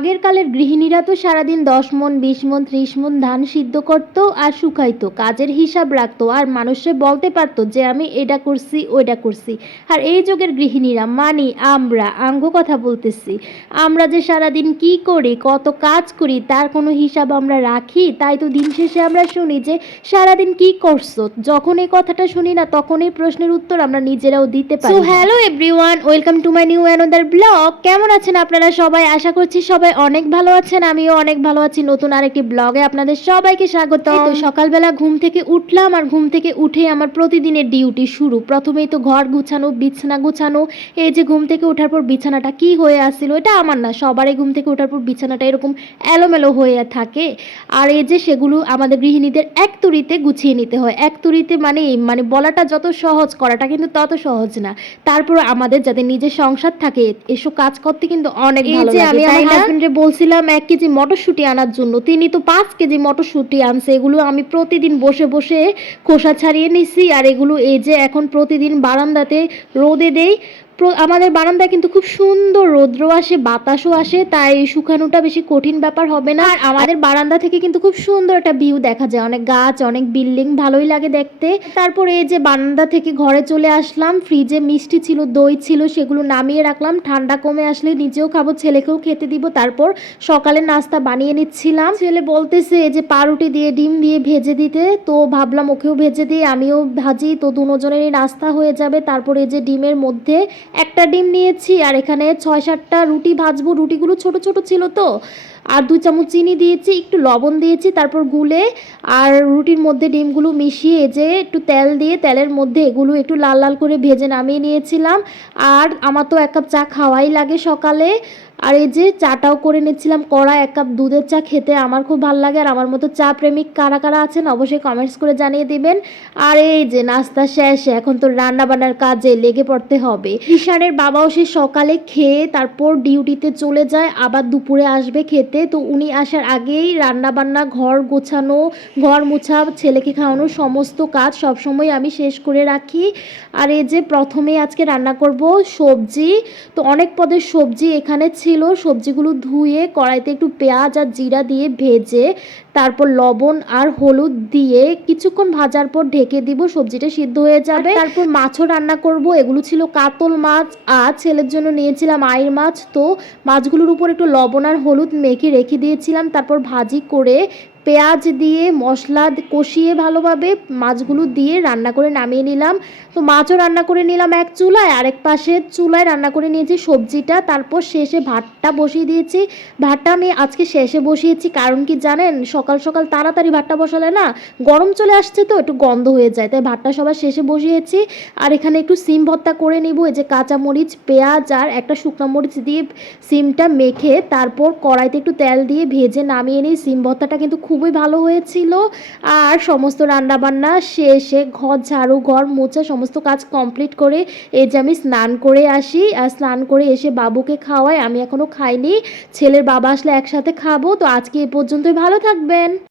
আগের কালের গৃহিণীরা তো সারাদিন 10 মণ 20 মণ 30 মণ ধান সিদ্ধ করতো আর শুকাইতো, কাজের হিসাব রাখতো আর মানুষে বলতে পারতো যে আমি এটা করছি ওইটা করছি। আর এই যুগের গৃহিণীরা মানি আমরা আঙ্গ কথা বলতেছি, আমরা যে সারাদিন কি করি কত কাজ করি তার কোনো হিসাব আমরা রাখি? তাই তো দিন শেষে আমরা শুনি যে সারাদিন কি করছো, যখন এই কথাটা শুনি না তখন এই প্রশ্নের উত্তর আমরা নিজেরাও দিতে পারি। So hello everyone, welcome to my new another blog. কেমন আছেন আপনারা সবাই? আশা করছি সবাই অনেক ভালো আছেন, আমিও অনেক ভালো আছি। নতুন আরেকটি ব্লগে আপনাদের সবাইকে স্বাগত। তো সকালবেলা ঘুম থেকে উঠলাম আর ঘুম থেকে উঠে আমার প্রতিদিনের ডিউটি শুরু। প্রথমেই তো ঘর গুছানো, বিছানা গুছানো। এই যে ঘুম থেকে ওঠার পর বিছানাটা কি হয়ে আসছিল, এটা আমার না, সবারই ঘুম থেকে ওঠার পর বিছানাটা এরকম এলোমেলো হয়ে থাকে। আর এই যে সেগুলো আমাদের গৃহিণীদের এক তুড়িতে গুছিয়ে নিতে হয়। এক তুড়িতে মানে বলাটা যত সহজ, করাটা কিন্তু তত সহজ না। তারপর আমাদের যাতে নিজের সংসার থাকে এসব কাজ করতে কিন্তু অনেক ভালো লাগে। আমি আমার হাজবেন্ডে বলছিলাম 1 কেজি মটরশুঁটি আনার জন্য, তিনি তো 5 কেজি মটরশুঁটি আনছে। এগুলো আমি প্রতিদিন বসে বসে খোসা ছাড়িয়ে নিছি আর এগুলো এই যে এখন প্রতিদিন বারান্দাতে রোদে দেই। আমাদের বারান্দায় কিন্তু খুব সুন্দর রৌদ্র আসে, বাতাসও আসে, তাই শুকানোটা বেশি কঠিন ব্যাপার হবে না। আর আমাদের বারান্দা থেকে কিন্তু খুব সুন্দর একটা ভিউ দেখা যায়, অনেক গাছ, অনেক বিল্ডিং, ভালোই লাগে দেখতে। তারপরে এই যে বারান্দা থেকে ঘরে চলে আসলাম, ফ্রিজে মিষ্টি ছিল, দই ছিল, সেগুলো নামিয়ে রাখলাম। ঠান্ডা কমে আসলে নিজেও খাবো, ছেলেকেও খেতে দিব। তারপর সকালে নাস্তা বানিয়ে নিচ্ছিলাম। ছেলে বলতেছে যে পাউরুটি দিয়ে ডিম দিয়ে ভেজে দিতে, তো ভাবলাম ওকেও ভেজে দিই আমিও ভাজি, তো দুজনেরই নাস্তা হয়ে যাবে। তারপরে এই যে ডিমের মধ্যে একটা ডিম নিয়েছি আর এখানে 6-7টা রুটি ভাজবো। রুটিগুলো ছোট ছোট ছিল তো, আর 2 চামচ চিনি দিয়েছি, একটু লবণ দিয়েছি, তারপর গুলে আর রুটির মধ্যে ডিমগুলো মিশিয়ে যে একটু তেল দিয়ে তেলের মধ্যে এগুলো একটু লাল লাল করে ভেজে নামিয়ে নিয়েছিলাম। আর আমার তো 1 কাপ চা খাওয়াই লাগে সকালে। আর এই যে চাটাও করে নিচ্ছিলাম কড়া। 1 কাপ দুধের চা খেতে আমার খুব ভালো লাগে। আর আমার মতো চা প্রেমিক কারা কারা আছেন অবশ্যই কমেন্টস করে জানিয়ে দিবেন। আর এই যে নাস্তা শেষ, এখন তো রান্না বান্নার কাজে লেগে পড়তে হবে। ঈশানের বাবাও সে সকালে খেয়ে তারপর ডিউটিতে চলে যায়, আবার দুপুরে আসবে খেতে। তো উনি আসার আগেই রান্না বান্না, ঘর গোছানো, ঘর মোছা, ছেলেকে খাওয়ানো, সমস্ত কাজ সবসময় আমি শেষ করে রাখি। আর এই যে প্রথমেই আজকে রান্না করব সবজি। তো অনেক পদের সবজি এখানে ছিল। সবজিগুলো ধুয়ে কড়াইতে একটু পেঁয়াজ আর জিরা দিয়ে ভেজে তারপর লবণ আর হলুদ দিয়ে কিছুক্ষণ ভাজার পর ঢেকে দিব, সবজিটা সিদ্ধ হয়ে যাবে। তারপর মাছও রান্না করব। এগুলো ছিল কাতল মাছ আর ছেলের জন্য নিয়েছিলাম আইড় মাছ। তো মাছগুলোর উপর একটু লবণ আর হলুদ মেখে রেখে দিয়েছিলাম। তারপর ভাজি করে পেঁয়াজ দিয়ে মশলা কষিয়ে ভালোভাবে মাছগুলো দিয়ে রান্না করে নামিয়ে নিলাম। তো মাছও রান্না করে নিলাম এক চুলায়, আরেক পাশে চুলায় রান্না করে নিয়েছি সবজিটা। তারপর শেষে ভাতটা বসিয়ে দিয়েছি। ভাতটা আমি আজকে শেষে বসিয়েছি কারণ কি জানেন, সকাল সকাল তাড়াতাড়ি ভাতটা বসালে না গরম চলে আসছে তো একটু গন্ধ হয়ে যায়, তাই ভাতটা সবার শেষে বসিয়েছি। আর এখানে একটু সিম ভর্তা করে নিব। এই যে কাঁচামরিচ, পেঁয়াজ আর একটা শুকনো মরিচ দিয়ে সিমটা মেখে তারপর কড়াইতে একটু তেল দিয়ে ভেজে নামিয়ে নিই। সিম ভর্তাটা কিন্তু খুবই ভালো হয়েছিল। আর সমস্ত রান্নাবান্না শেষে ঘর ঝাড়ু, ঘর মোছা, সমস্ত কাজ কমপ্লিট করে এই যে আমি স্নান করে আসি। আর স্নান করে এসে বাবুকে খাওয়াই, আমি এখনও খাইনি। ছেলের বাবা আসলে একসাথে খাবো। তো আজকে এ পর্যন্তই, ভালো থাকবেন।